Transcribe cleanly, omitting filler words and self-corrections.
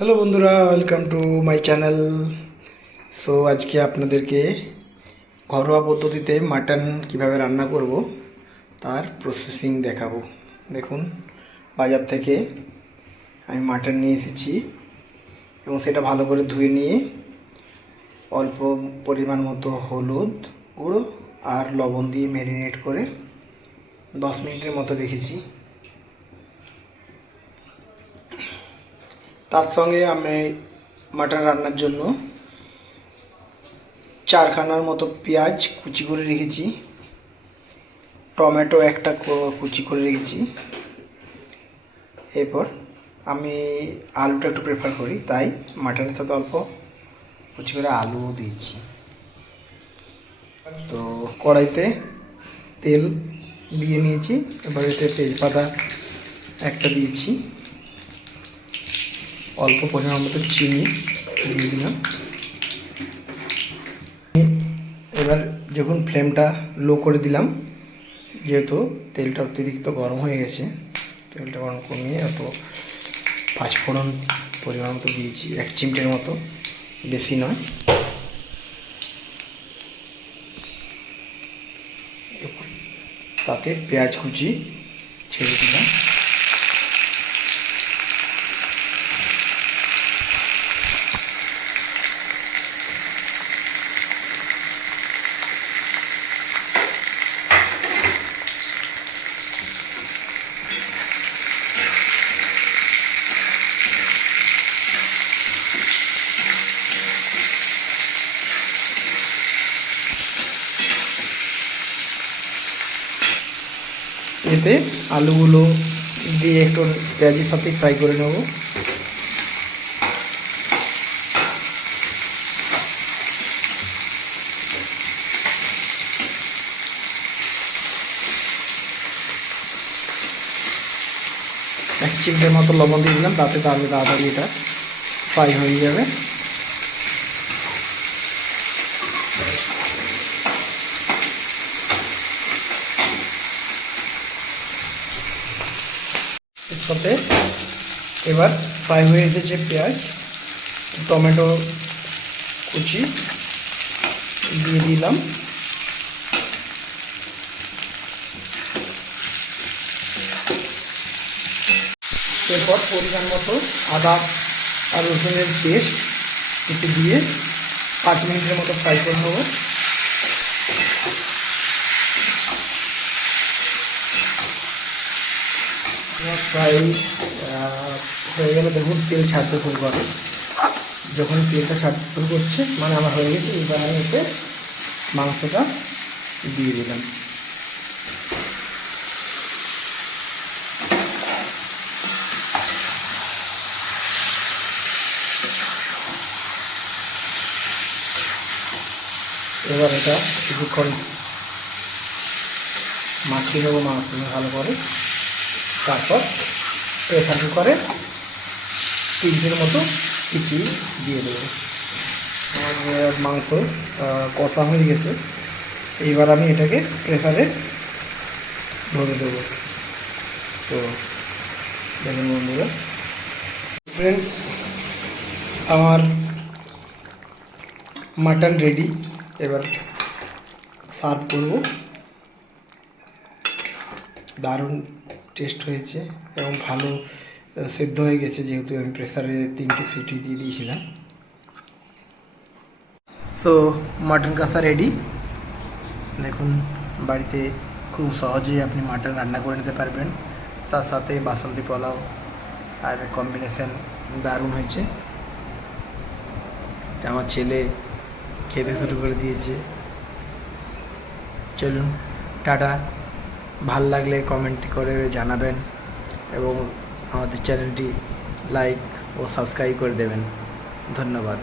Hello বন্ধুরা, welcome to my channel. So আজকে আপনাদেরকে ঘরোয়া পদ্ধতিতে মাটন কিভাবে রান্না করব তার প্রসেসিং দেখাবো। দেখুন, বাজার থেকে আমি মাটন নিয়ে এসেছি এবং সেটা ভালো করে ধুয়ে নিয়ে অল্প পরিমাণ মতো হলুদ গুঁড়ো আর লবণ দিয়ে ম্যারিনেট করে 10 মিনিটের মতো রেখেছি। তার সঙ্গে আমি মাটন রান্নার জন্য 4খানার মতো পেঁয়াজ কুচি করে রেখেছি, টমেটো একটা কুচি করে রেখেছি। এরপর আমি আলুটা একটু প্রেফার করি, তাই মাটনের সাথে অল্প কুচি করে আলুও দিয়েছি। তো কড়াইতে তেল দিয়ে নিয়েছি, এবার এতে তেজপাতা একটা দিয়েছি, অল্প পরিমাণ মতো চিনি দিয়ে দিলাম। এবার যখন ফ্লেমটা লো করে দিলাম, যেহেতু তেলটা অতিরিক্ত গরম হয়ে গেছে, তেলটা গরম কমিয়ে অত পাঁচফোড়ন পরিমাণ মতো দিয়েছি, 1 চিমটের মতো, বেশি নয়। তাতে পেঁয়াজ কুচি ছেড়ে দিলাম। এতে আলুগুলো দিয়ে একটু পেঁয়াজের সাথে ফ্রাই করে নেব। এক চিমটের মতো লবণ দিয়ে দিলাম, তাতে আলু তাড়াতাড়ি এটা ফ্রাই হয়ে যাবে। এর সাথে এবার ফ্রাই হয়ে এসেছে পেঁয়াজ, টমেটো কুচি দিয়ে দিলাম। এরপর পরিমাণ মতো আদা আর রসুনের পেস্ট একটু দিয়ে 5 মিনিটের মতো ফ্রাই করে নেব। ফ্রাই হয়ে গেলে দেখুন তেল ছাড়তে শুরু করে। যখন তেলটা ছাড়তে শুরু করছে মানে আমার হয়ে গেছে, এবার আমি এতে মাংসটা দিয়ে দিলাম। এবার এটা কিছুক্ষণ মাখিয়ে নেবো মাংস ভালো করে, তারপর প্রেসার কুকারে 3টের মতো সিটি দিয়ে দেবো। আমার মাংস কষা হয়ে গেছে, এইবার আমি এটাকে প্রেসারে ধরে দেবো। তো দেখুন বন্ধুরা, ফ্রেন্ডস, আমার মাটন রেডি। এবার সার্ভ করব। দারুণ টেস্ট হয়েছে এবং ভালো সেদ্ধ হয়ে গেছে, যেহেতু আমি প্রেসারে 3টে সিটি দিয়ে দিয়েছিলাম। সো মাটন কষা রেডি। দেখুন, বাড়িতে খুব সহজেই আপনি মাটন রান্না করে নিতে পারবেন। তার সাথে বাসন্তী পোলাও আর কম্বিনেশন দারুণ হয়েছে। আমার ছেলে খেতে শুরু করে দিয়েছে। চলুন, টাটা। ভাল লাগলে কমেন্ট করে জানাবেন এবং আমাদের চ্যানেলটি লাইক ও সাবস্ক্রাইব করে দেবেন। ধন্যবাদ।